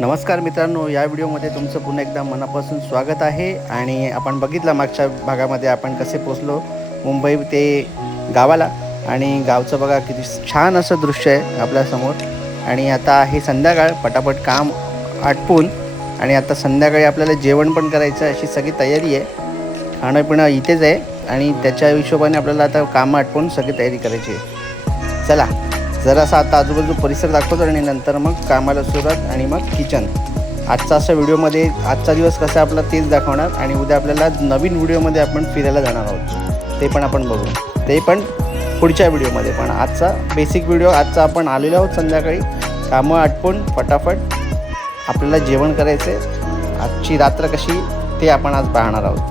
नमस्कार मित्रांनो या व्हिडिओमध्ये तुमचं पुन्हा एकदा मनापासून स्वागत आहे आणि आपण बघितलं मागच्या भागामध्ये आपण कसे पोचलो मुंबई ते गावाला. आणि गावचं बघा किती छान असं दृश्य आहे आपल्यासमोर आणि आता आहे संध्याकाळ पटापट काम आटपून. आणि आता संध्याकाळी आपल्याला जेवण पण करायचं अशी सगळी तयारी आहे. खाणं पिणं इथेच आहे. आणि त्याच्या हिशोबाने आपल्याला आता कामं आटपून सगळी तयारी करायची आहे. चला जरासा आता आजूबाजू परिसर दाखवतो आणि नंतर मग कामाला सुरुवात आणि मग किचन आजचा असा व्हिडिओमध्ये आजचा दिवस कसा आपला तेच दाखवणार आणि उद्या आपल्याला नवीन व्हिडिओमध्ये आपण फिरायला जाणार आहोत. ते पण आपण बघू. ते पण पुढच्या व्हिडिओमध्ये. पण आजचा बेसिक व्हिडिओ आजचा आपण आलेलो आहोत संध्याकाळी. कामं आटपून फटाफट आपल्याला जेवण करायचं आहे आजची रात्र कशी ते आपण आज पाहणार आहोत.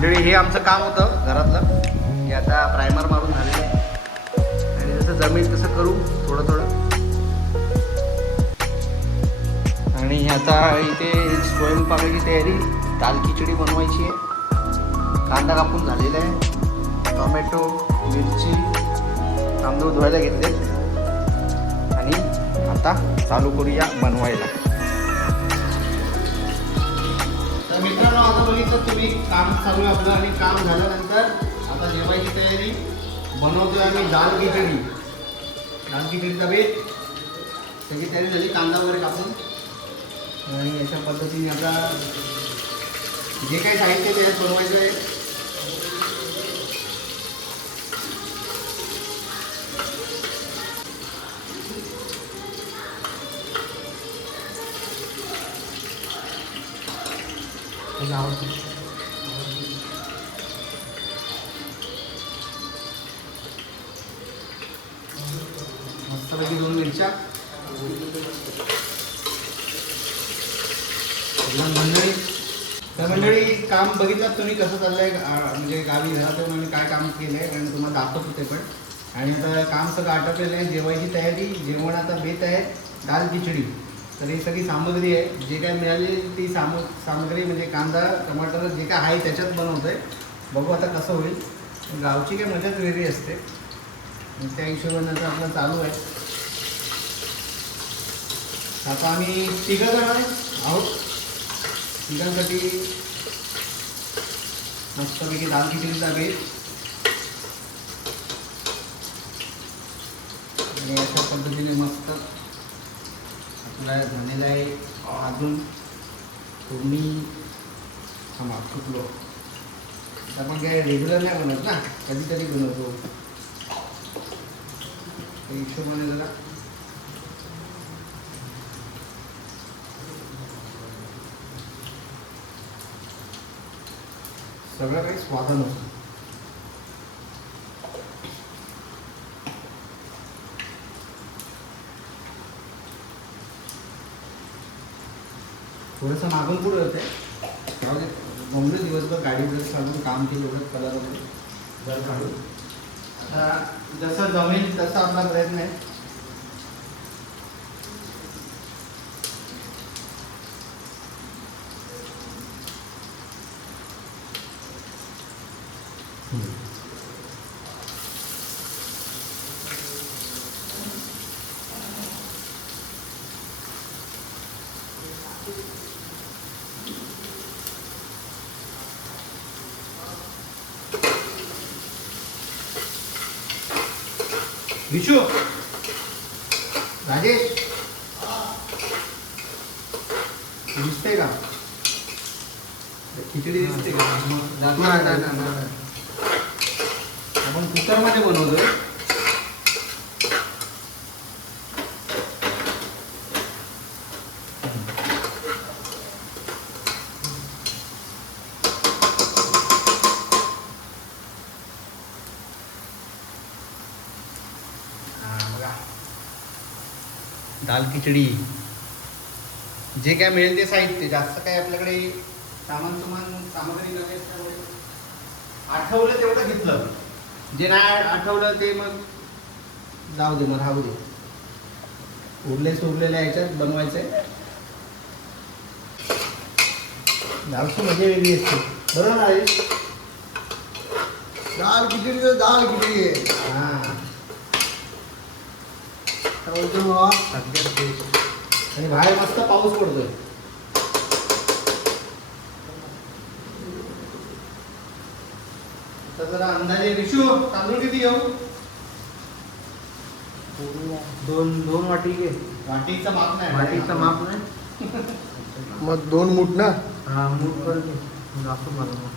मंडळी हे आमचं काम होतं घरातलं. हे आता प्रायमर मारून झालेलं आहे. आणि जसं जमेल तसं करू थोडं थोडं. आणि आता इथे स्वयंपाकाची तयारी दाल खिचडी बनवायची आहे. कांदा कापून झालेला आहे. टोमॅटो मिरची तांदूळ धुवायला घेतले आणि आता चालू करूया बनवायला. बघितलं तुम्ही काम चालू आहे आपलं आणि काम झाल्यानंतर आता जेवायची तयारी बनवतोय आम्ही दाल खिचडी. दाल खिचडीचा बेत त्याची तयारी झाली कांदा वगैरे कापून. आणि अशा पद्धतीने आता जे काही साहित्य त्याच्यात बनवायचं आहे आवडतं. मस्तपैकी दोन मिरच्या मंडळी तर मंडळी काम बघितलं तुम्ही कसं चाललंय? म्हणजे गावी घरात येऊन काय काम केलंय? आणि तुम्हाला दाखवत होते पण. आणि आता काम सगळं आटपलेलं आहे. जेवायची तयारी जेवण आता बेत आहे. दाल खिचडी तर ही सगळी सामग्री आहे. जे काय मिळाली ती साम सामग्री म्हणजे कांदा टमाटर जे काय आहे त्याच्यात बनवतोय. बघू आता कसं होईल. गावची काय मजाच वेगळी असते. त्या हिशोबाने आता आपलं चालू आहे. आता आम्ही तिघं जण आहोत. तिघांसाठी मस्तपैकी दाल खिचडीचा बेत आणि अशा पद्धतीने मस्त आपला झालेलं आहे. अजून तुम्ही थांबा चुकलो आपण काय रेग्युलर नाही बनवत ना? कधीतरी बनवतो. हिशोबाने जरा. सगळं काही स्वादन होतं थोडंसं मागून पुढे होते त्यामध्ये मम्मी दिवसभर गाडीवर चालून काम केलं एवढं कलर वगैरे घर काढून. आता जसं जमेल तसा आपला प्रयत्न आहे. विशू राजेश. दिसते का? खिचडी दिसते का? आपण कुकरमध्ये बनवतोय. दाल खिचडी. जे काय मिळेल ते साहित्य जास्त काय आपल्याकडे सामान सुमान सामग्री त्यामुळे आठवलं तेवढं घेतलं. जे नाही आठवलं ते मग जाऊ दे मग राहू दे. उरले सुरलेल्या ह्याच्यात बनवायचे गावची मजा वेगळी असते. बरोबर आई? दाल खिचडी दाल खिचडी आहे. हां. आणि बाहेर मस्त पाऊस पडतोय. जरा अंदाजे विशू तांदूळ किती घेऊ? दोन दोन वाटी घे. वाटीचं माप नाही. वाटीचं माप नाही. मग दोन मूठ ना? हा मूठ कर जास्त मला मग.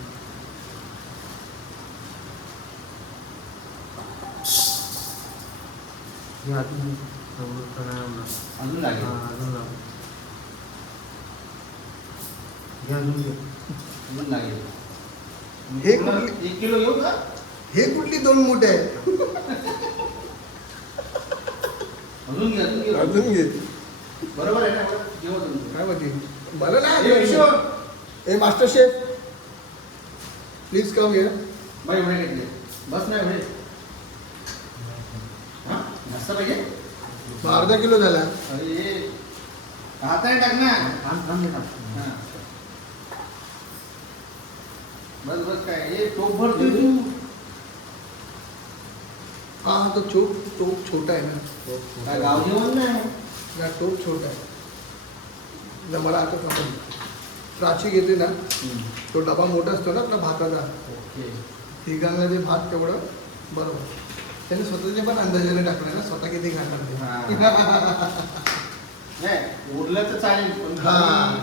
घे अजून नाही. अजून हा, लागेल अजून लागेल हे कुठली- एक किलो घेऊ का? हे कुठली दोन मूठ अजून घे अजून अजून घे. बरोबर आहे ना? जेव्हा तुम्ही काय माहिती? मला नाही ए, master chef. Please come here बाई एवढे घेतले. बस ना एवढे. हा? मस्त पाहिजे अर्धा किलो झाला. अरे हाताने टाक ना. थांब, थांब, थांब. हा. बस बस काय हे टोप भरतोय तू हा तो चोप टोप छोटा आहे ना. काय गाव जेवण नाही ना टोप छोटा आहे. ना मला आता समजलं प्राची घेते ना तो डबा मोठा असतो ना आपला भाताचा. ओके. तिघांना जे भात तेवढं बरोबर. त्याने स्वतःचे पण अंदाजाने टाकलं ना स्वतः किती ते. नाही उरलं तर चालेल पण हा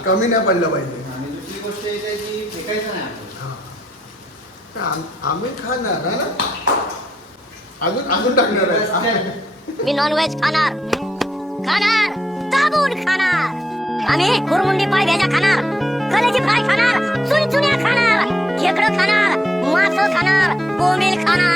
कमी नाही पडलं पाहिजे. आणि दुसरी गोष्ट एक आहे की फेकायचं नाही आपण. हा. तर आम- आम्ही खाणार हा ना? अजून अजून टाकणार आहे. मी नॉनव्हेज खाणार. खाणार. दाबून खाणार. आम्ही कुरमुंडी पाय भेजा खाणार. कलेजी फ्राय खाणार. चुनचुन्या खाणार. खेकडं खाणार. मास खाणार. बोंबील खाणार.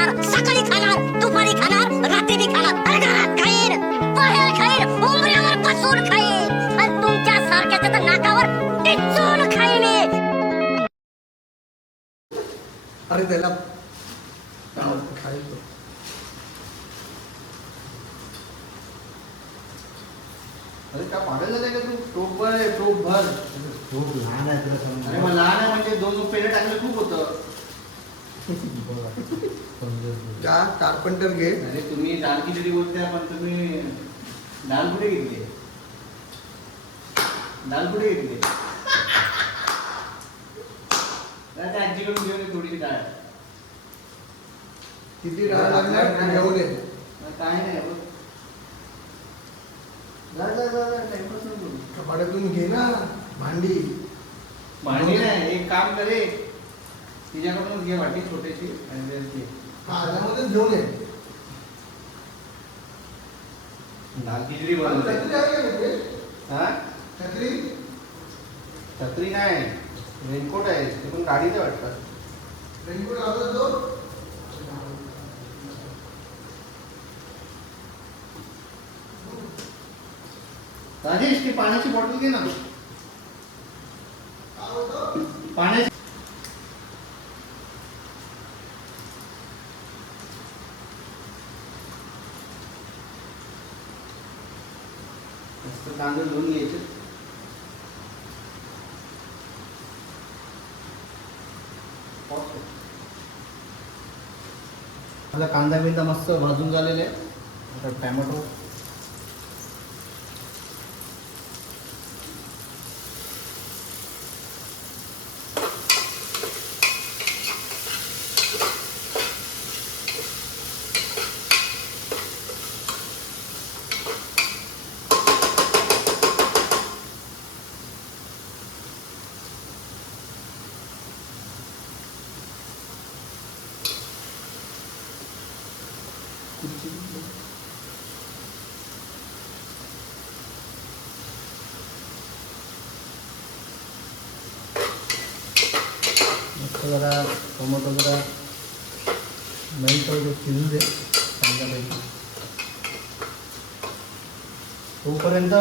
अरे का पागल झालं का तू? टोप भर आहे, टोप भर. खूप लहान आहे तुला अरे मग लहान आहे म्हणजे दोन पेढे टाकले खूप होतं. त्या कार्पेंटर घे. अरे तुम्ही दाल खिचडी बोलताय पण तुम्ही दाल कुठे घेतली? दाल कुठे घेतली? नाही, त्या आजीकडून घेऊन ये थोडीशी डाळ किती डाळ लागणार घेऊन ये काय नाही कपाड्यातून घे ना भांडी. भांडी नाही एक काम करे तिच्याकडून घे वाटी छोटीशी आणि. हा त्यामध्येच घेऊन ये. छत्री बनवते? हा? छत्री? छत्री नाही रेनकोट आहे ते पण गाडीचं वाटतं. रेनकोट लावला तो? राजेश ती पाण्याची बॉटल घे ना पाण्याची कांदे धुवून घ्यायचे आता कांदा बिंदा मस्त भाजून झालेले आहे. आता टॅमॅटो मस्त जरा टोमॅटो जरा मेल्ट होते शिजू दे चांगल्यापैकी. तोपर्यंत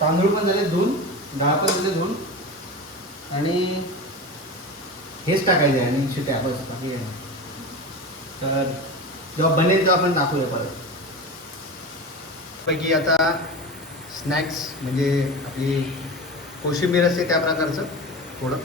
तांदूळ पण झाले धुवून डाळ पण झाले धुवून आणि हेच टाकायचे आणि शिट्या बस बाकी तर जेव्हा बनेल तेव्हा आपण दाखवूया परत. पैकी आता स्नॅक्स म्हणजे आपली कोशिंबीर असते त्या प्रकारचं थोडं.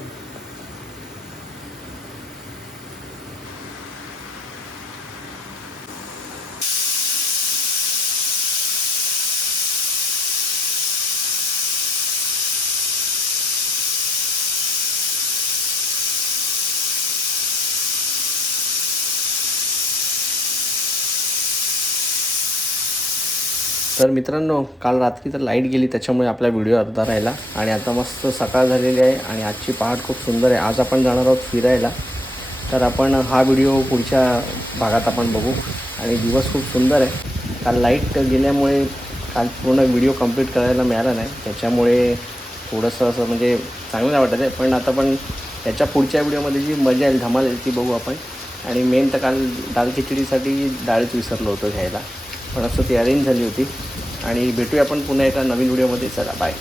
तर मित्रांनो काल रात्री तर लाइट गेली त्याच्यामुळे आपला व्हिडिओ अर्धा राहिला. आणि आता मस्त सकाळ झालेली आहे आणि आजची पहाट खूप सुंदर आहे. आज आपण जाणार आहोत फिरायला. तर आपण हा व्हिडिओ पुढच्या भागात आपण बघू. आणि दिवस खूप सुंदर आहे. काल लाइट गेल्यामुळे काल पूर्ण व्हिडिओ कंप्लीट करायला मिळाला नाही. त्याच्यामुळे थोडंसं असं म्हणजे चांगलं नाही वाटत आहे. पण आता पण त्याच्या पुढच्या व्हिडिओमध्ये जी मजा येईल धमाल येईल ती बघू आपण. आणि मेन तर काल दाल खिचडीसाठी डाळीच विसरलो होतो घ्यायला. पण असं ती अरेंज झाली होती. आणि भेटूया आपण पुन्हा एका नवीन व्हिडिओमध्ये चला बाय